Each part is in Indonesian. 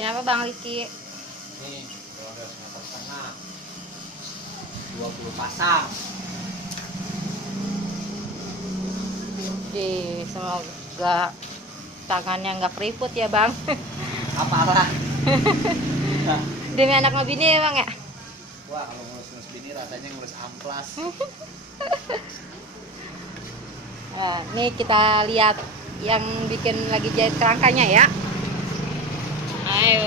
Bikin apa Bang Rizky? Nih, 12 meter setengah, 20 pasang. Jadi semoga tangannya nggak keriput ya Bang. Apalah. Demi anak sama bini ya Bang ya. Wah, kalau ngurus-ngurus bini rasanya ngurus amplas. Nah, nih kita lihat yang bikin lagi jahit kerangkanya ya. Ayo.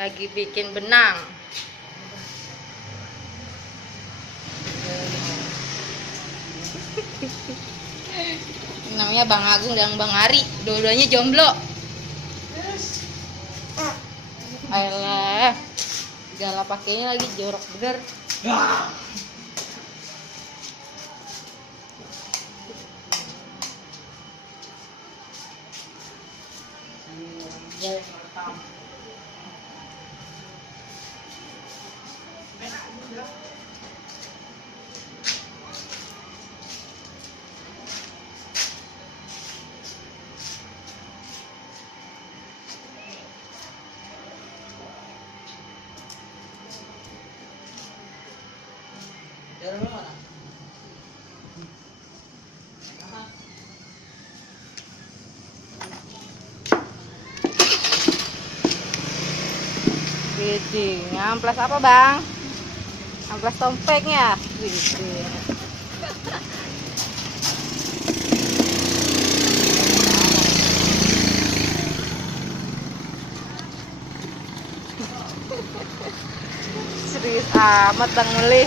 Lagi bikin benang. Namanya Bang Agung dan Bang Ari, dua-duanya jomblo. Ayolah, segala pakainya lagi jorok bener. Widih, ngamplas apa Bang? Amplas tompengnya. Widih. Serius amat Bang Meli.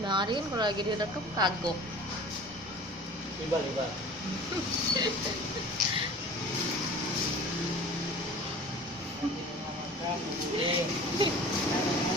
Bang Ari kan kalau lagi direkam kagok. Libal.